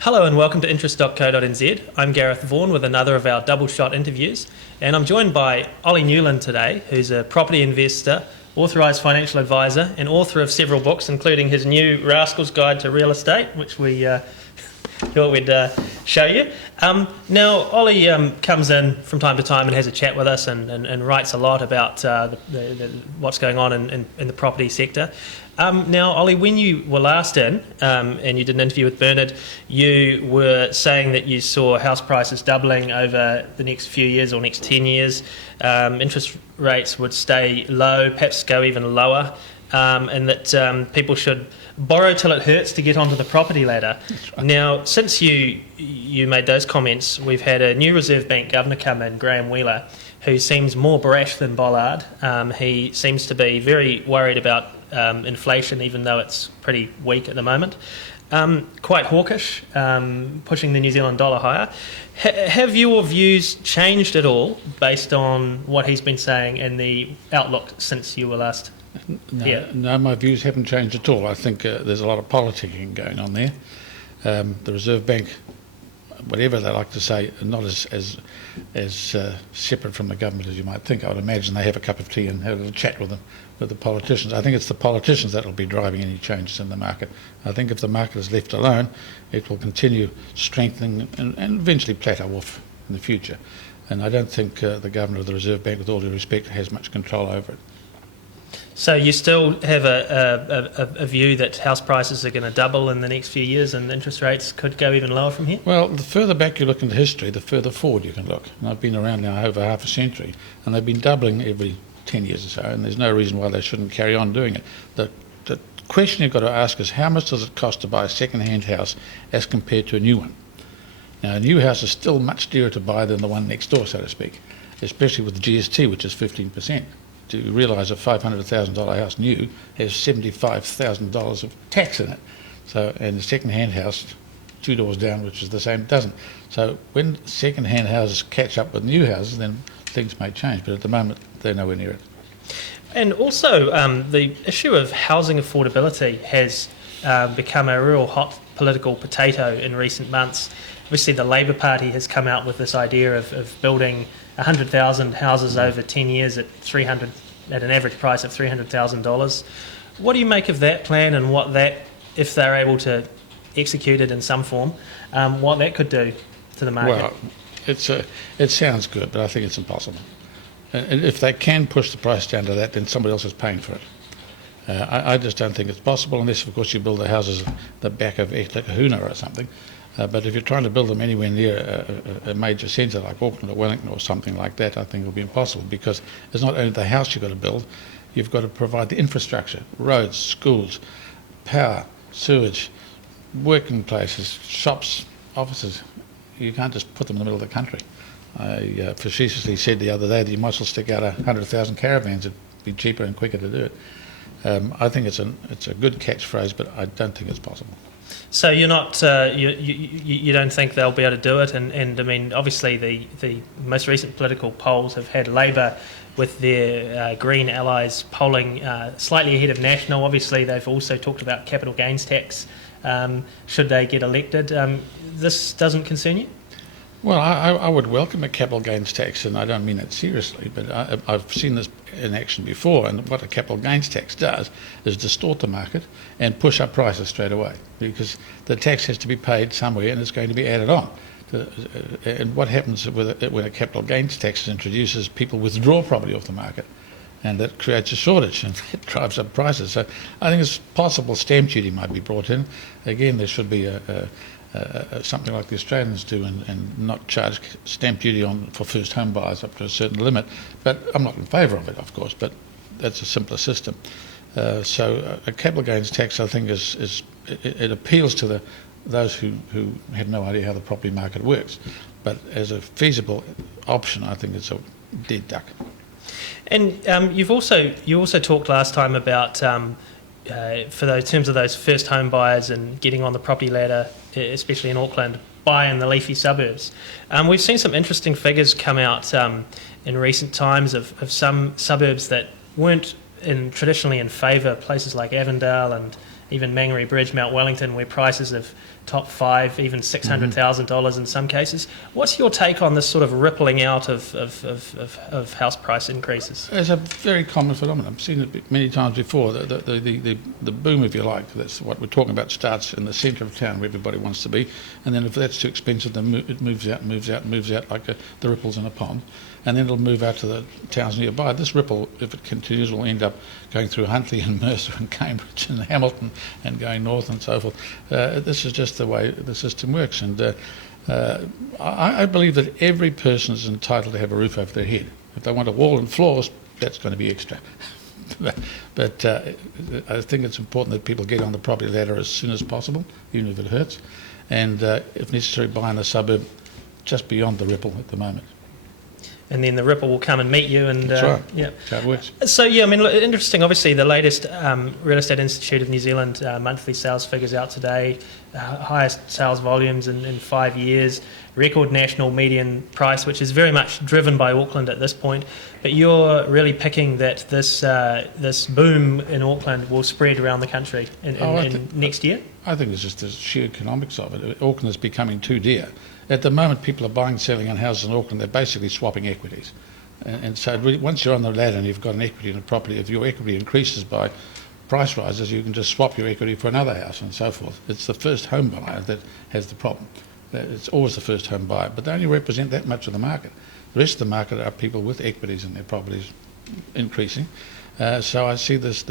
Hello and welcome to interest.co.nz. I'm Gareth Vaughan with another of our double shot interviews, and I'm joined by Olly Newland today, who's a property investor, authorised financial advisor, and author of several books, including his new Rascal's Guide to Real Estate, which we thought we'd show you. Now, Olly comes in from time to time and has a chat with us and writes a lot about what's going on in the property sector. Now, Olly, when you were last in and you did an interview with Bernard, you were saying that you saw house prices doubling over the next few years or next 10 years. Interest rates would stay low, perhaps go even lower, and that people should borrow till it hurts to get onto the property ladder. Right. Now, since you made those comments, we've had a new Reserve Bank governor come in, Graham Wheeler, who seems more brash than Bollard. He seems to be very worried about inflation, even though it's pretty weak at the moment. Quite hawkish, pushing the New Zealand dollar higher. Have your views changed at all based on what he's been saying and the outlook since you were last here? No, my views haven't changed at all. I think there's a lot of politicking going on there. The Reserve Bank, whatever they like to say, are not as separate from the government as you might think. I would imagine they have a cup of tea and have a little chat with the politicians. I think it's the politicians that will be driving any changes in the market. I think if the market is left alone, it will continue strengthening and eventually plateau off in the future. And I don't think the governor of the Reserve Bank, with all due respect, has much control over it. So you still have a view that house prices are going to double in the next few years and interest rates could go even lower from here? Well, the further back you look into history, the further forward you can look. And I've been around now over half a century, and they've been doubling every 10 years or so, and there's no reason why they shouldn't carry on doing it. The question you've got to ask is, how much does it cost to buy a second-hand house as compared to a new one? Now, a new house is still much dearer to buy than the one next door, so to speak, especially with the GST, which is 15%. To realise a $500,000 house new has $75,000 of tax in it. So, and a second-hand house, two doors down, which is the same, doesn't. So when second-hand houses catch up with new houses, then things may change. But at the moment, they're nowhere near it. And also, the issue of housing affordability has become a real hot political potato in recent months. Obviously, the Labour Party has come out with this idea of building 100,000 houses over 10 years at an average price of $300,000. What do you make of that plan, and what that, if they're able to execute it in some form, what that could do to the market? Well, it sounds good, but I think it's impossible. And if they can push the price down to that, then somebody else is paying for it. I just don't think it's possible, unless, of course, you build the houses at the back of Kahuna or something. But if you're trying to build them anywhere near a major centre like Auckland or Wellington or something like that, I think it'll be impossible, because it's not only the house you've got to build, you've got to provide the infrastructure, roads, schools, power, sewage, working places, shops, offices. You can't just put them in the middle of the country. I facetiously said the other day that you might as well stick out 100,000 caravans. It'd be cheaper and quicker to do it. I think it's a good catchphrase, but I don't think it's possible. So you're not you don't think they'll be able to do it, and I mean, obviously the most recent political polls have had Labour with their Green allies polling slightly ahead of National. Obviously they've also talked about capital gains tax should they get elected. This doesn't concern you? Well, I would welcome a capital gains tax, and I don't mean that seriously, but I've seen this in action before, and what a capital gains tax does is distort the market and push up prices straight away, because the tax has to be paid somewhere and it's going to be added on. And what happens when a capital gains tax is introduced is people withdraw property off the market, and that creates a shortage and it drives up prices. So I think it's possible stamp duty might be brought in. Again, there should be something like the Australians do, and not charge stamp duty for first home buyers up to a certain limit. But I'm not in favour of it, of course, but that's a simpler system. So a capital gains tax, I think, it appeals to those who have no idea how the property market works. But as a feasible option, I think it's a dead duck. And you also talked last time about for those terms of those first home buyers and getting on the property ladder, especially in Auckland, buy in the leafy suburbs. We've seen some interesting figures come out in recent times of some suburbs that weren't traditionally in favour, places like Avondale and even Mangere Bridge, Mount Wellington, where prices have top 5, even $600,000 in some cases. What's your take on this sort of rippling out of house price increases? It's a very common phenomenon. I've seen it many times before. The boom, if you like, that's what we're talking about, starts in the centre of town where everybody wants to be, and then if that's too expensive, then it moves out like the ripples in a pond, and then it'll move out to the towns nearby. This ripple, if it continues, will end up going through Huntly and Mercer and Cambridge and Hamilton and going north and so forth. This is just the way the system works, and I believe that every person is entitled to have a roof over their head. If they want a wall and floors, that's going to be extra. But I think it's important that people get on the property ladder as soon as possible, even if it hurts, and if necessary, buy in a suburb just beyond the ripple at the moment. And then the ripple will come and meet you. And that's right. Yeah, that's how it works. So yeah, I mean, interesting. Obviously, the latest Real Estate Institute of New Zealand monthly sales figures out today. Highest sales volumes in 5 years. Record national median price, which is very much driven by Auckland at this point. But you're really picking that this boom in Auckland will spread around the country in next year. I think it's just the sheer economics of it. Auckland is becoming too dear. At the moment, people are buying, selling in houses in Auckland. They're basically swapping equities. And so once you're on the ladder and you've got an equity in a property, if your equity increases by price rises, you can just swap your equity for another house and so forth. It's the first home buyer that has the problem. It's always the first home buyer, but they only represent that much of the market. The rest of the market are people with equities in their properties increasing. So I see this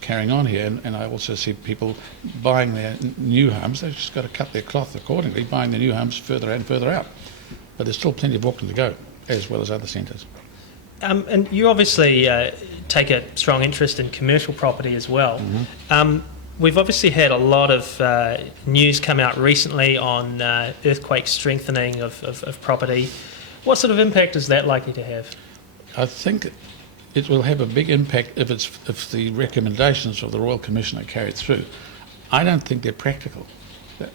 carrying on here, and I also see people buying their new homes. They've just got to cut their cloth accordingly, buying their new homes further and further out. But there's still plenty of Auckland to go, as well as other centres. And you obviously take a strong interest in commercial property as well. Mm-hmm. We've obviously had a lot of news come out recently on earthquake strengthening of property. What sort of impact is that likely to have? I think it will have a big impact if the recommendations of the Royal Commission are carried through. I don't think they're practical.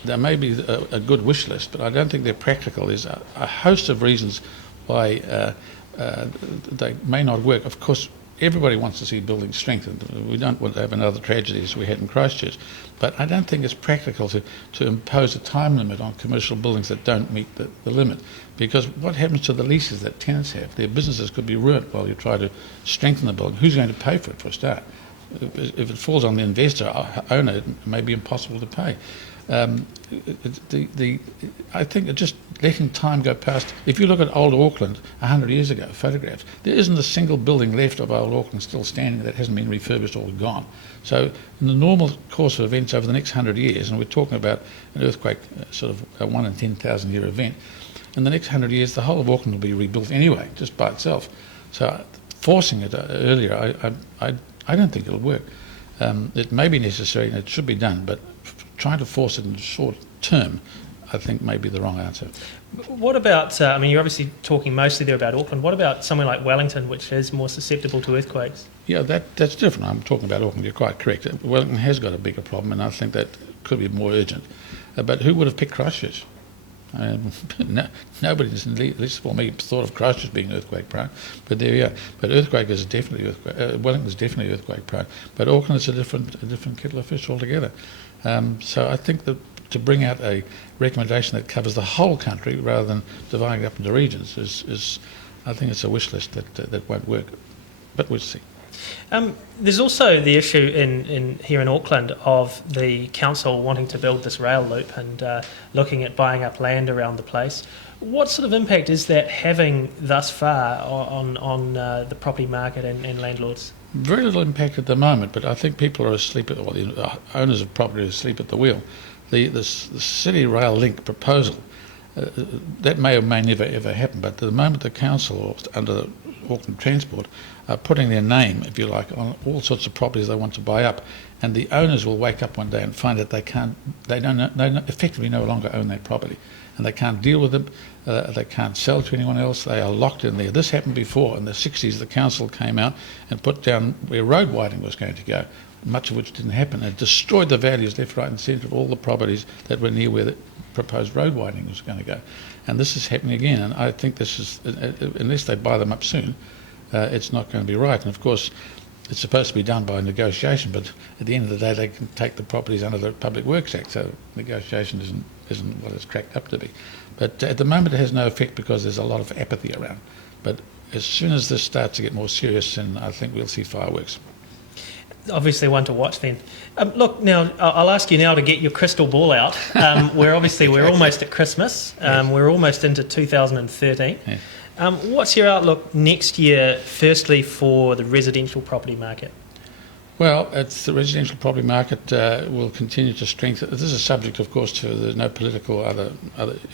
There may be a good wish list, but I don't think they're practical. There's a host of reasons why they may not work. Of course, everybody wants to see buildings strengthened. We don't want to have another tragedy as we had in Christchurch. But I don't think it's practical to impose a time limit on commercial buildings that don't meet the limit. Because what happens to the leases that tenants have? Their businesses could be ruined while you try to strengthen the building. Who's going to pay for it for a start? If it falls on the investor, owner, it may be impossible to pay. I think just letting time go past. If you look at old Auckland 100 years ago, photographs, there isn't a single building left of old Auckland still standing that hasn't been refurbished or gone. So in the normal course of events over the next 100 years, and we're talking about an earthquake, sort of a 1 in 10,000 year event, in the next 100 years the whole of Auckland will be rebuilt anyway, just by itself. So forcing it earlier, I don't think it'll work. It may be necessary and it should be done, but trying to force it in the short term, I think, may be the wrong answer. What about, I mean, you're obviously talking mostly there about Auckland. What about somewhere like Wellington, which is more susceptible to earthquakes? Yeah, that's different. I'm talking about Auckland. You're quite correct. Wellington has got a bigger problem, and I think that could be more urgent. But who would have picked Christchurch? Nobody, at least for me, thought of Christchurch being earthquake prone. But there you are. But earthquake is definitely Wellington is definitely earthquake prone. But Auckland is a different kettle of fish altogether. So I think that to bring out a recommendation that covers the whole country rather than dividing it up into regions is I think it's a wish list that won't work. But we'll see. There's also the issue in here in Auckland of the council wanting to build this rail loop and looking at buying up land around the place. What sort of impact is that having thus far on the property market and landlords? Very little impact at the moment, but I think people are asleep at, well, the owners of property are asleep at the wheel. The City Rail Link proposal, that may or may never ever happen, but at the moment the council, under the Auckland Transport, are putting their name, if you like, on all sorts of properties they want to buy up, and the owners will wake up one day and find that they effectively no longer own that property, and they can't deal with it, they can't sell to anyone else, they are locked in there. This happened before. In the 60s, the council came out and put down where road widening was going to go, much of which didn't happen. It destroyed the values left, right and centre of all the properties that were near where the proposed road widening was going to go. And this is happening again, and I think this is, unless they buy them up soon, it's not going to be right. And of course, it's supposed to be done by negotiation, but at the end of the day, they can take the properties under the Public Works Act, so negotiation isn't what it's cracked up to be. But at the moment, it has no effect because there's a lot of apathy around. But as soon as this starts to get more serious, then I think we'll see fireworks. Obviously one to watch then. Look, now I'll ask you now to get your crystal ball out. We're almost at Christmas. Yes. We're almost into 2013. Yes. What's your outlook next year, firstly, for the residential property market? Well, the residential property market will continue to strengthen. This is subject, of course, to there's no political or other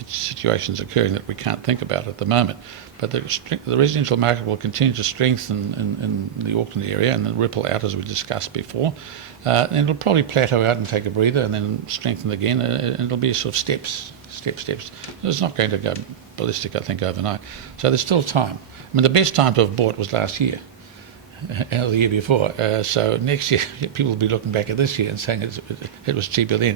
situations occurring that we can't think about at the moment. But the residential market will continue to strengthen in the Auckland area and then ripple out as we discussed before. And it'll probably plateau out and take a breather and then strengthen again. And it'll be sort of steps. It's not going to go ballistic, I think, overnight. So there's still time. I mean, the best time to have bought was last year. The year before. So next year, people will be looking back at this year and saying it was cheaper then.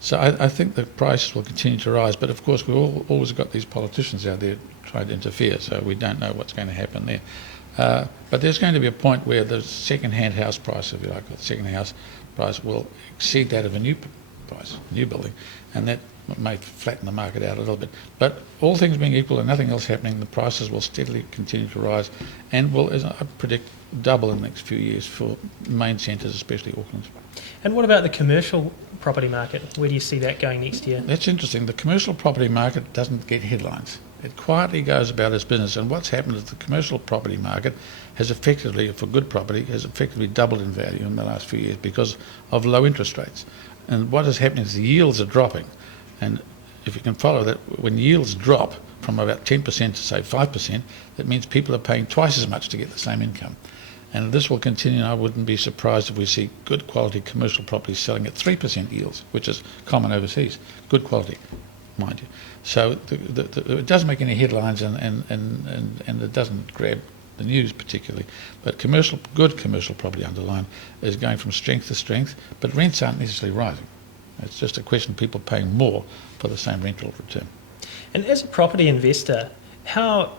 So I think the prices will continue to rise. But of course, we've always got these politicians out there trying to interfere, so we don't know what's going to happen there. But there's going to be a point where the second-hand house price, if you like, or the second house price will exceed that of a new price, new building, and that may flatten the market out a little bit. But all things being equal and nothing else happening, the prices will steadily continue to rise and will, as I predict, double in the next few years for main centres, especially Auckland. And what about the commercial property market? Where do you see that going next year? That's interesting. The commercial property market doesn't get headlines. It quietly goes about its business, and what's happened is the commercial property market has effectively, for good property, has effectively doubled in value in the last few years because of low interest rates. And what is happening is the yields are dropping. And if you can follow that, when yields drop from about 10% to say 5%, that means people are paying twice as much to get the same income. And this will continue. I wouldn't be surprised if we see good quality commercial properties selling at 3% yields, which is common overseas. Good quality, mind you. So it doesn't make any headlines and it doesn't grab the news particularly. But good commercial property underline is going from strength to strength, but rents aren't necessarily rising. It's just a question of people paying more for the same rental return. And as a property investor, how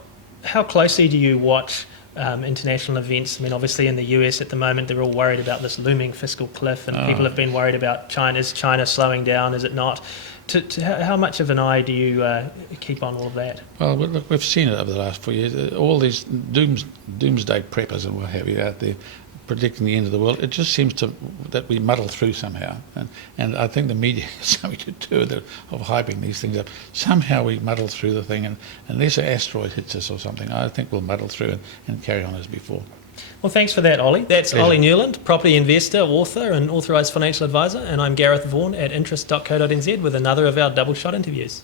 closely do you watch international events? I mean, obviously in the US at the moment, they're all worried about this looming fiscal cliff, and people have been worried about China. Is China slowing down? Is it not? How much of an eye do you keep on all of that? Well, look, we've seen it over the last 4 years. All these doomsday preppers and what have you out there predicting the end of the world. It just seems that we muddle through somehow. And I think the media has something to do with it, of hyping these things up. Somehow we muddle through the thing, and unless an asteroid hits us or something, I think we'll muddle through and carry on as before. Well, thanks for that, Ollie. That's Pleasure. Olly Newland, property investor, author and authorised financial advisor, and I'm Gareth Vaughan at interest.co.nz with another of our double shot interviews.